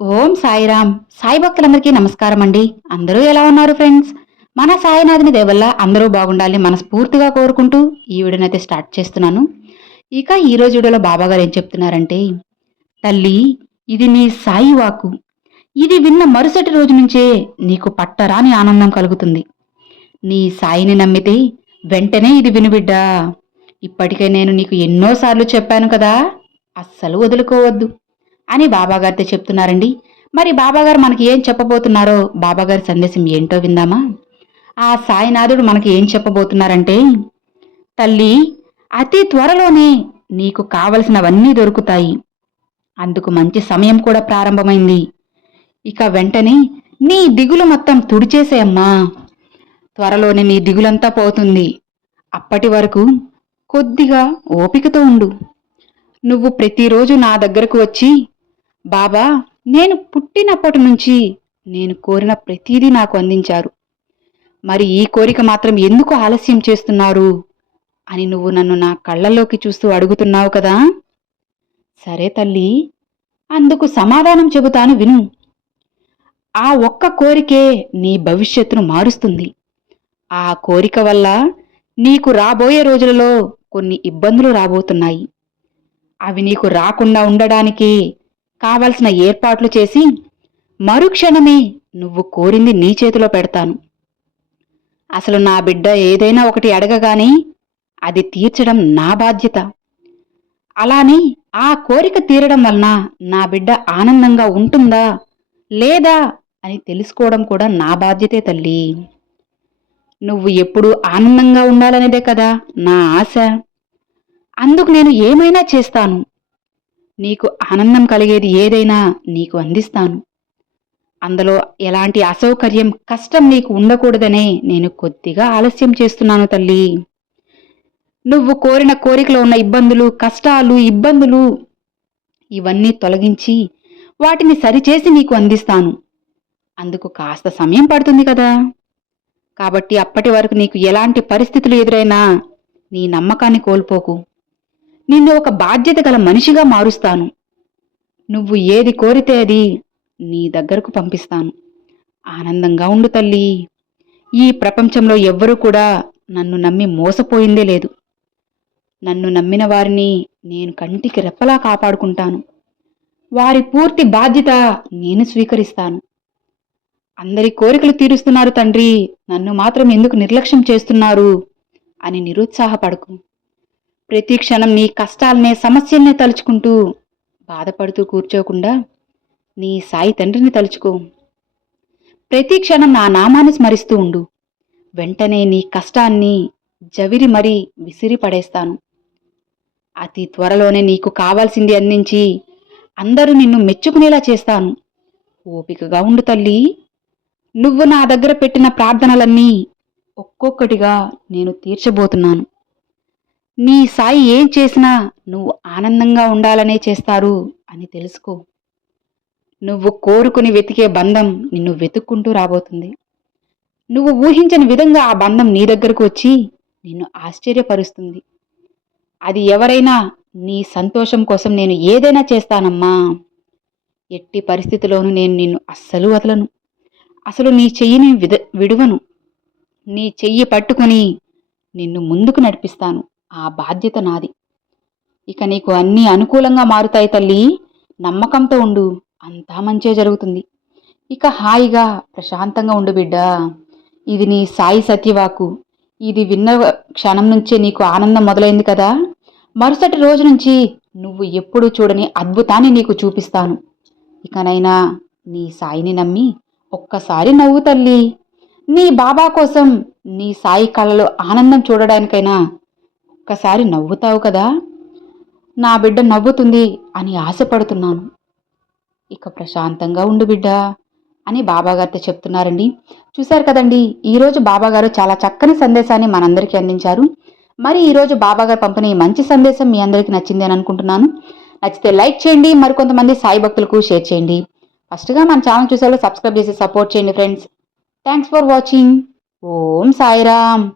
ఓం సాయిరామ్. సాయి భక్తులందరికీ నమస్కారం అండి అందరూ ఎలా ఉన్నారు ఫ్రెండ్స్? మన సాయినాథుని దేవల్ల అందరూ బాగుండాలని మనస్ఫూర్తిగా కోరుకుంటూ ఈ వీడియోనైతే స్టార్ట్ చేస్తున్నాను. ఇక ఈ రోజు వీడియోలో బాబాగారు ఏం చెప్తున్నారంటే తల్లి ఇది నీ సాయి వాకు ఇది విన్న మరుసటి రోజు నుంచే నీకు పట్టరాని ఆనందం కలుగుతుంది. నీ సాయిని నమ్మితే వెంటనే ఇది వినుబిడ్డా ఇప్పటికే నేను నీకు ఎన్నోసార్లు చెప్పాను కదా అస్సలు వదులుకోవద్దు. అని బాబాగారితో చెప్తున్నారండి. మరి బాబాగారు మనకి ఏం చెప్పబోతున్నారో బాబాగారి సందేశం ఏంటో విందామా? ఆ సాయినాథుడు మనకి ఏం చెప్పబోతున్నారంటే తల్లి అతి త్వరలోనే నీకు కావలసినవన్నీ దొరుకుతాయి. అందుకు మంచి సమయం కూడా ప్రారంభమైంది. ఇక వెంటనే నీ దిగులు మొత్తం తుడిచేసేయమ్మా. త్వరలోనే నీ దిగులంతా పోతుంది. అప్పటి వరకు కొద్దిగా ఓపికతో ఉండు. నువ్వు ప్రతిరోజు నా దగ్గరకు వచ్చి బాబా నేను పుట్టినప్పటి నుంచి నేను కోరిన ప్రతిదీ నాకు అందించారు. మరి ఈ కోరిక మాత్రం ఎందుకు ఆలస్యం చేస్తున్నారు? అని నువ్వు నన్ను నా కళ్ళల్లోకి చూస్తూ అడుగుతున్నావు కదా? సరే తల్లి అందుకు సమాధానం చెబుతాను విను. ఆ ఒక్క కోరికే నీ భవిష్యత్తును మారుస్తుంది. ఆ కోరిక వల్ల నీకు రాబోయే రోజులలో కొన్ని ఇబ్బందులు రాబోతున్నాయి. అవి నీకు రాకుండా ఉండడానికి కావలసిన ఏర్పాట్లు చేసి మరుక్షణమే నువ్వు కోరింది నీ చేతిలో పెడతాను. అసలు నా బిడ్డ ఏదైనా ఒకటి అడగగానే అది తీర్చడం నా బాధ్యత. అలానే ఆ కోరిక తీరడం వలన నా బిడ్డ ఆనందంగా ఉంటుందా లేదా అని తెలుసుకోవడం కూడా నా బాధ్యతే తల్లి. నువ్వు ఎప్పుడూ ఆనందంగా ఉండాలనేదే కదా నా ఆశ. అందుకు నేను ఏమైనా చేస్తాను. నీకు ఆనందం కలిగేది ఏదైనా నీకు అందిస్తాను. అందులో ఎలాంటి అసౌకర్యం కష్టం నీకు ఉండకూడదనే నేను కొద్దిగా ఆలస్యం చేస్తున్నాను తల్లి. నువ్వు కోరిన కోరికలో ఉన్న ఇబ్బందులు కష్టాలు ఇబ్బందులు ఇవన్నీ తొలగించి వాటిని సరిచేసి నీకు అందిస్తాను. అందుకు కాస్త సమయం పడుతుంది కదా. కాబట్టి అప్పటి వరకు నీకు ఎలాంటి పరిస్థితులు ఎదురైనా నీ నమ్మకాన్ని కోల్పోకు. నిన్ను ఒక బాధ్యత గల మనిషిగా మారుస్తాను. నువ్వు ఏది కోరితే అది నీ దగ్గరకు పంపిస్తాను. ఆనందంగా ఉండు తల్లి. ఈ ప్రపంచంలో ఎవ్వరూ కూడా నన్ను నమ్మి మోసపోయిందే లేదు. నన్ను నమ్మిన వారిని నేను కంటికి రెప్పలా కాపాడుకుంటాను. వారి పూర్తి బాధ్యత నేను స్వీకరిస్తాను. అందరి కోరికలు తీరుస్తున్నారు తండ్రి నన్ను మాత్రం ఎందుకు నిర్లక్ష్యం చేస్తున్నారు అని నిరుత్సాహపడకు. ప్రతి క్షణం నీ కష్టాలనే సమస్యల్నే తలుచుకుంటూ బాధపడుతూ కూర్చోకుండా నీ సాయి తండ్రిని తలుచుకో. ప్రతి క్షణం నా నామాన్ని స్మరిస్తూ ఉండు. వెంటనే నీ కష్టాన్ని జవిరి మరీ విసిరి పడేస్తాను. అతి త్వరలోనే నీకు కావాల్సింది అందించి అందరూ నిన్ను మెచ్చుకునేలా చేస్తాను. ఓపికగా ఉండు తల్లి. నువ్వు నా దగ్గర పెట్టిన ప్రార్థనలన్నీ ఒక్కొక్కటిగా నేను తీర్చబోతున్నాను. నీ సాయి ఏం చేసినా నువ్వు ఆనందంగా ఉండాలనే చేస్తారు అని తెలుసుకో. నువ్వు కోరుకుని వెతికే బంధం నిన్ను వెతుక్కుంటూ రాబోతుంది. నువ్వు ఊహించని విధంగా ఆ బంధం నీ దగ్గరకు వచ్చి నిన్ను ఆశ్చర్యపరుస్తుంది. అది ఎవరైనా నీ సంతోషం కోసం నేను ఏదైనా చేస్తానమ్మా. ఎట్టి పరిస్థితిలోనూ నేను నిన్ను అస్సలు వదలను. అసలు నీ చెయ్యిని విద విడువను. నీ చెయ్యి పట్టుకుని నిన్ను ముందుకు నడిపిస్తాను. ఆ బాధ్యత నాది. ఇక నీకు అన్నీ అనుకూలంగా మారుతాయి తల్లి నమ్మకంతో ఉండు అంతా మంచే జరుగుతుంది. ఇక హాయిగా ప్రశాంతంగా ఉండు బిడ్డా. ఇది నీ సాయి సత్యవాకు. ఇది విన్న క్షణం నుంచే నీకు ఆనందం మొదలైంది కదా. మరుసటి రోజు నుంచి నువ్వు ఎప్పుడూ చూడని అద్భుతాన్ని నీకు చూపిస్తాను. ఇకనైనా నీ సాయిని నమ్మి ఒక్కసారి నవ్వు తల్లి. నీ బాబా కోసం నీ సాయి కళ్ళలో ఆనందం చూడడానికైనా ఒక్కసారి నవ్వుతావు కదా? నా బిడ్డ నవ్వుతుంది అని ఆశపడుతున్నాను. ఇక ప్రశాంతంగా ఉండు బిడ్డ అని బాబాగారితో చెప్తున్నారండి. చూశారు కదండి ఈరోజు బాబాగారు చాలా చక్కని సందేశాన్ని మనందరికీ అందించారు. మరి ఈరోజు బాబాగారు పంపిన ఈ మంచి సందేశం మీ అందరికీ నచ్చింది అని అనుకుంటున్నాను. నచ్చితే లైక్ చేయండి మరికొంతమంది సాయి భక్తులకు షేర్ చేయండి. ఫస్ట్గా మన ఛానల్ చూసేవాళ్ళు సబ్స్క్రైబ్ చేసి సపోర్ట్ చేయండి friends. Thanks for watching Om Sairam.